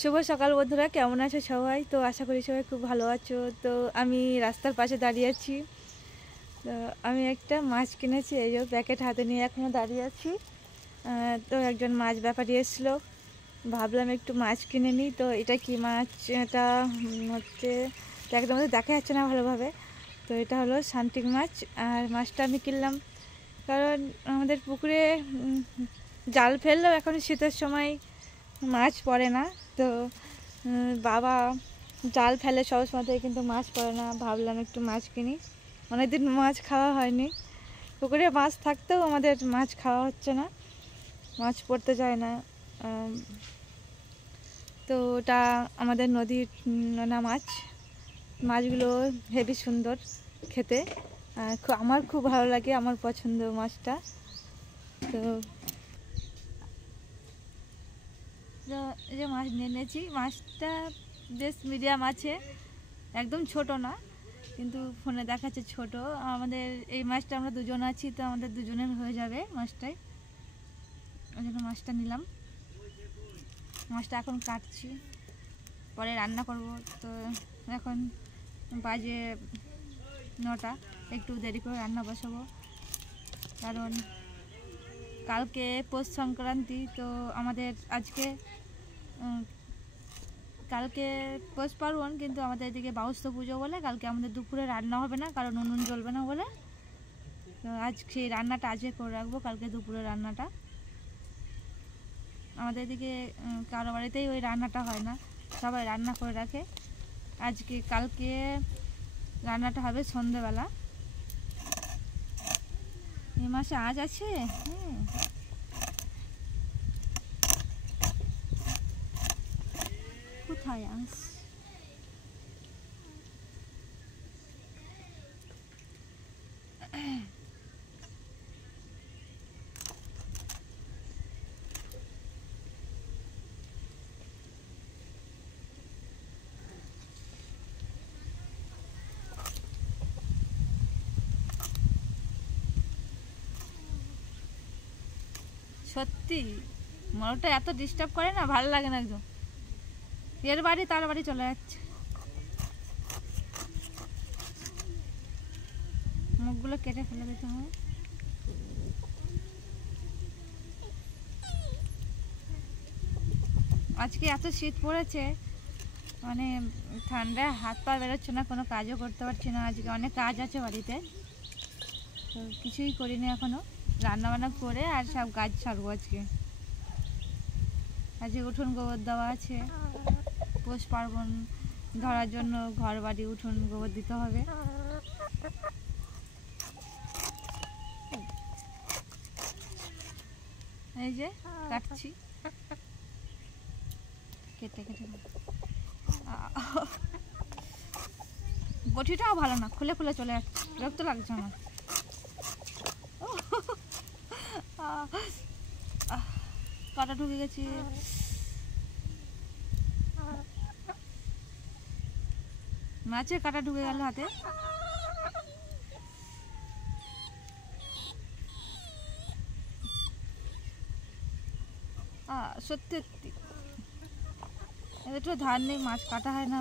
শুভ সকাল বন্ধুরা, কেমন আছো সবাই? তো আশা করি সবাই খুব ভালো আছো। তো আমি রাস্তার পাশে দাঁড়িয়ে আছি। তো আমি একটা মাছ কিনেছি, এই যে প্যাকেট হাতে নিয়ে এখনও দাঁড়িয়ে আছি। তো একজন মাছ ব্যাপারী এসেছিলো, ভাবলাম একটু মাছ কিনে নিই। তো এটা কি মাছ? এটা হচ্ছে প্যাকেটের মধ্যে দেখা যাচ্ছে না ভালোভাবে। তো এটা হলো শান্তিক মাছ। আর মাছটা আমি কিনলাম কারণ আমাদের পুকুরে জাল ফেললেও এখন শীতের সময় মাছ পড়ে না। তো বাবা জাল ফেলে সব সময়তেই, কিন্তু মাছ পড়ে না। ভাবলাম একটু মাছ কিনি, অনেকদিন মাছ খাওয়া হয়নি। পুকুরে মাছ থাকতেও আমাদের মাছ খাওয়া হচ্ছে না, মাছ পড়তে যায় না। তো ওটা আমাদের নদীর নোনা মাছ। মাছগুলো হেবি সুন্দর খেতে, আমার খুব ভালো লাগে, আমার পছন্দ মাছটা। তো এই যে মাছ নিয়ে নিয়েছি, মাছটা বেশ মিডিয়াম আছে, একদম ছোট না, কিন্তু ফোনে দেখাচ্ছে ছোট। আমাদের এই মাছটা আমরা দুজন আছি, তো আমাদের দুজনের হয়ে যাবে মাছটাই, ওই জন্য মাছটা নিলাম। মাছটা এখন কাটছি, পরে রান্না করব। তো এখন বাজে 9টা, একটু দেরি করে রান্না বসাবো, কারণ কালকে পৌষ সংক্রান্তি। তো আমাদের কালকে পৌষ পার্বণ, কিন্তু আমাদের এদিকে বাউস্ত পুজো বলে কালকে আমাদের দুপুরে রান্না হবে না, কারণ উনুন জ্বলবে না বলে। তো আজকে সেই রান্নাটা আজকে করে রাখবো, কালকে দুপুরে রান্নাটা। আমাদের এদিকে কারো বাড়িতেই ওই রান্নাটা হয় না, সবাই রান্না করে রাখে। কালকে রান্নাটা হবে সন্ধ্যেবেলা। এই মাসে আজ আছে, কোথায় আঁশ? সত্যি মোরগটা এত ডিস্টার্ব করে না, ভালো লাগে না একদম। এর বাড়ি তার বাড়ি চলে যাচ্ছে, মুখগুলো কেটে ফেলে দিতে হবে। আজকে এত শীত পড়েছে, মানে ঠান্ডায় হাত পা বেরোচ্ছে না, কোনো কাজও করতে পারছি না। আজকে অনেক কাজ আছে বাড়িতে, তো কিছুই করিনি এখনও। রান্নাবান্না করে আর সব কাজ সারবো আজকে। উঠোন গোবর দেওয়া আছে, পৌষ পার্বণ ধরার জন্য ঘর বাড়ি উঠোন গোবর দিতে হবে। এই যে কাটছি, কেটে কেটে। বটিটাও ভালো না, খুলে খুলে চলে যাচ্ছে, বিরক্ত লাগছে আমার। কাটা ঢুকে গেছি। মাছের কাটা ঢুকে গেল হাতে। সত্যি একটু ধার নেই, মাছ কাটা হয় না।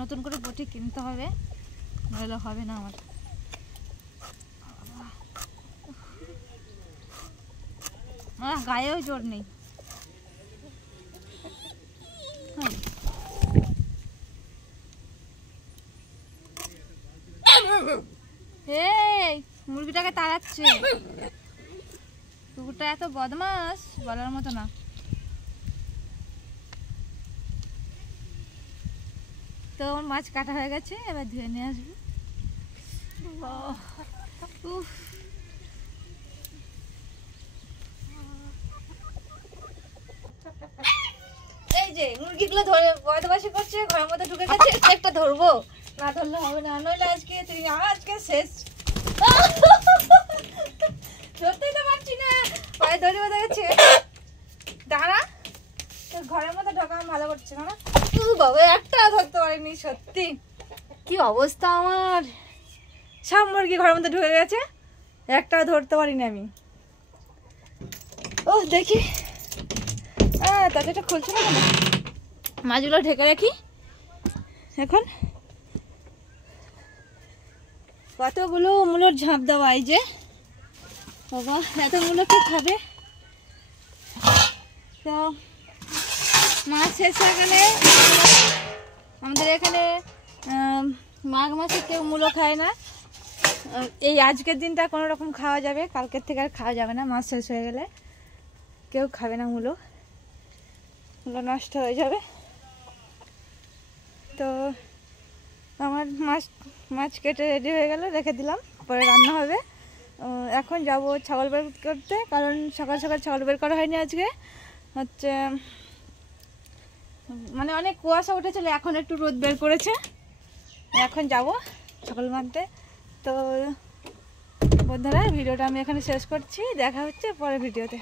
নতুন করে বটি কিনতে হবে, নইলে হবে না আমার। গায়েও জোর নেই। এই মুরগিটাকে তাড়াচ্ছে, কুকুরটা এত বদমাস বলার মতো না। তো আমার মাছ কাটা হয়ে গেছে, এবার ধুয়ে নিয়ে আসবো। এই যে মুরগিগুলো ধরে বদমাশি করছে, ঘরের মধ্যে ঢুকে গেছে। একটা ধরবো, না ধরলে হবে না, নইলে আজকে শেষ। ধরতেই তো পারছি না, পায়ে ধরে বেঁধে গেছে। দাঁড়া, ঘরের মধ্যে ঢোকা ভালো করছে না। বাবা একটা ধরতে পারিনি, সত্যি কি অবস্থা আমার। সব মুরগি ঘরের মধ্যে ঢুকে গেছে, একটা ধরতে পারিনি আমি। ও দেখি, দরজাটা খুলছে না কেন? মাছগুলো ঢেকে রাখি। এখন কতগুলো মূলোর ঝাঁপ দেওয়া, এই যে বাবা এত মূলো কে খাবে। তো মাছ শেষ হয়ে গেলে আমাদের এখানে মাঘ মাসে কেউ মূলো খায় না। এই আজকের দিনটা কোনো রকম খাওয়া যাবে, কালকের থেকে আর খাওয়া যাবে না। মাছ শেষ হয়ে গেলে কেউ খাবে না মূলো, মূলো নষ্ট হয়ে যাবে। তো আমার মাছ কেটে রেডি হয়ে গেল, রেখে দিলাম, পরে রান্না হবে। এখন যাব ছাগল বের করতে, কারণ সকাল সকাল ছাগল বের করা হয়নি আজকে। হচ্ছে মানে অনেক কুয়াশা উঠেছিল, এখন একটু রোদ বের করেছে। এখন যাব ছাগল মারতে। তো বন্ধুরা ভিডিওটা আমি এখানে শেষ করছি, দেখা হচ্ছে পরের ভিডিওতে।